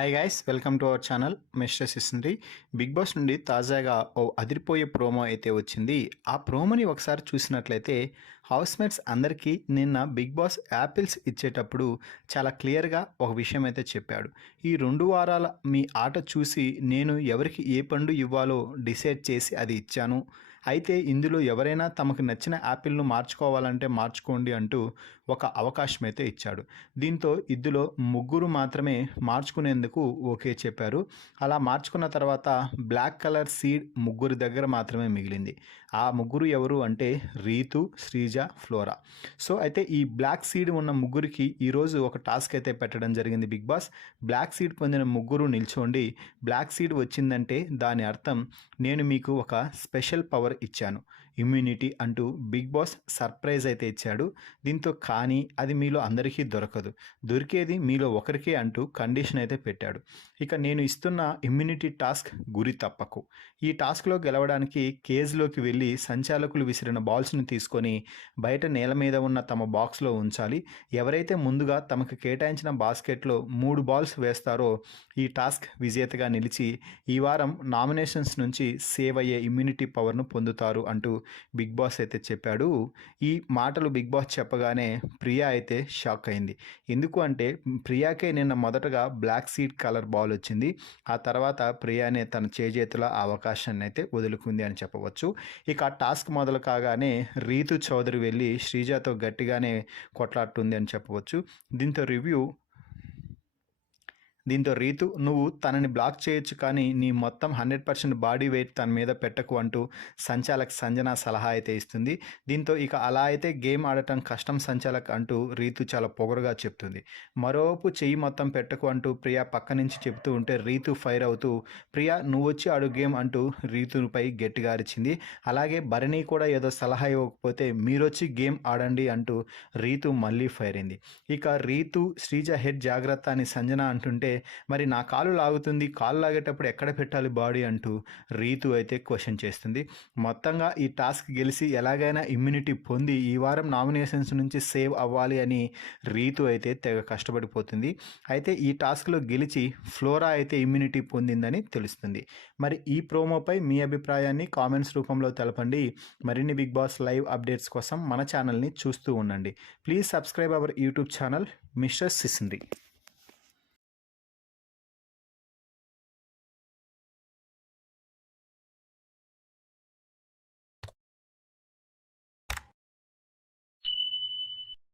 Hi guys, welcome to our channel mister Sisindri. Bigg Boss నుండి తాజాగా ఓ అదిరిపోయే ప్రోమో అయితే వచ్చింది. ఆ ప్రోమోని ఒకసారి చూసినట్లయితే హౌస్మేట్స్ అందరికీ నిన్న బిగ్ బాస్ యాపిల్స్ ఇచ్చేటప్పుడు చాలా క్లియర్గా ఒక విషయం అయితే చెప్పాడు. ఈ 2 వారాల మీ ఆట చూసి నేను ఎవరికి ఏ పండు ఇవ్వాలో డిసైడ్ చేసి అది ఇచ్చాను. అయితే ఇందులో ఎవరైనా తమకు నచ్చిన యాపిల్ను మార్చుకోవాలంటే మార్చుకోండి అంటూ ఒక అవకాశం అయితే ఇచ్చాడు. దీంతో ఇందులో ముగ్గురు మాత్రమే మార్చుకునేందుకు ఓకే చెప్పారు. అలా మార్చుకున్న తర్వాత బ్లాక్ కలర్ సీడ్ ముగ్గురి దగ్గర మాత్రమే మిగిలింది. ఆ ముగ్గురు ఎవరు అంటే రీతు, శ్రీజ, ఫ్లోరా. సో అయితే ఈ బ్లాక్ సీడ్ ఉన్న ముగ్గురికి ఈరోజు ఒక టాస్క్ అయితే పెట్టడం జరిగింది బిగ్ బాస్. బ్లాక్ సీడ్ పొందిన ముగ్గురు నిల్చోండి. బ్లాక్ సీడ్ వచ్చిందంటే దాని అర్థం నేను మీకు ఒక స్పెషల్ పవర్ ఇచ్చాను, ఇమ్యూనిటీ అంటూ బిగ్ బాస్ సర్ప్రైజ్ అయితే ఇచ్చాడు. దీంతో కానీ అది మీలో అందరికీ దొరకదు, దొరికేది మీలో ఒకరికే అంటూ కండిషన్ అయితే పెట్టాడు. ఇక నేను ఇస్తున్న ఇమ్యూనిటీ టాస్క్ గురి తప్పకు. ఈ టాస్క్లో గెలవడానికి కేజ్లోకి వెళ్ళి సంచాలకులు విసిరిన బాల్స్ని తీసుకొని బయట నేల మీద ఉన్న తమ బాక్స్లో ఉంచాలి. ఎవరైతే ముందుగా తమకు కేటాయించిన బాస్కెట్లో 3 బాల్స్ వేస్తారో ఈ టాస్క్ విజేతగా నిలిచి ఈ వారం నామినేషన్స్ నుంచి సేవ్ అయ్యే ఇమ్యూనిటీ పవర్ను పొందుతారు అంటూ బిగ్ బాస్ అయితే చెప్పాడు. ఈ మాటలు బిగ్ బాస్ చెప్పగానే ప్రియా అయితే షాక్ అయింది. ఎందుకు అంటే ప్రియాకే నిన్న మొదటగా బ్లాక్ సీడ్ కలర్ బాల్ వచ్చింది. ఆ తర్వాత ప్రియానే తన చేజేతుల అవకాశాన్ని అయితే వదులుకుంది అని చెప్పవచ్చు. ఇక టాస్క్ మొదలు కాగానే రీతు చౌదరి వెళ్ళి శ్రీజాతో గట్టిగానే కొట్లాడుతుంది అని చెప్పవచ్చు. దీంతో రీతు, నువ్వు తనని బ్లాక్ చేయొచ్చు కానీ నీ మొత్తం 100% బాడీ వెయిట్ తన మీద పెట్టకు అంటూ సంచాలక్ సంజన సలహా అయితే ఇస్తుంది. దీంతో ఇక అలా అయితే గేమ్ ఆడటం కష్టం సంచాలక్ అంటూ రీతు చాలా పొగరుగా చెప్తుంది. మరోవైపు చెయ్యి మొత్తం పెట్టకు అంటూ ప్రియా పక్క నుంచి చెప్తూ ఉంటే రీతు ఫైర్ అవుతూ ప్రియా నువ్వు వచ్చి ఆడు గేమ్ అంటూ రీతుపై గట్టిగా అరిచింది. అలాగే భరణి కూడా ఏదో సలహా ఇవ్వకపోతే మీరొచ్చి గేమ్ ఆడండి అంటూ రీతు మళ్ళీ ఫైర్ అయింది. ఇక రీతు శ్రీజ హెడ్ జాగ్రత్త అని సంజన అంటుంటే మరి నా కాలు లాగుతుంది, కాలు లాగేటప్పుడు ఎక్కడ పెట్టాలి బాడీ అంటూ రీతు అయితే క్వశ్చన్ చేస్తుంది. మొత్తంగా ఈ టాస్క్ గెలిచి ఎలాగైనా ఇమ్యూనిటీ పొంది ఈ వారం నామినేషన్స్ నుంచి సేవ్ అవ్వాలి అని రీతు అయితే తెగ కష్టపడిపోతుంది. అయితే ఈ టాస్క్లో గెలిచి ఫ్లోరా అయితే ఇమ్యూనిటీ పొందిందని తెలుస్తుంది. మరి ఈ ప్రోమోపై మీ అభిప్రాయాన్ని కామెంట్స్ రూపంలో తెలపండి. మరిన్ని బిగ్ బాస్ లైవ్ అప్డేట్స్ కోసం మన ఛానల్ని చూస్తూ ఉండండి. Please subscribe our YouTube channel mister సిసింద్రి.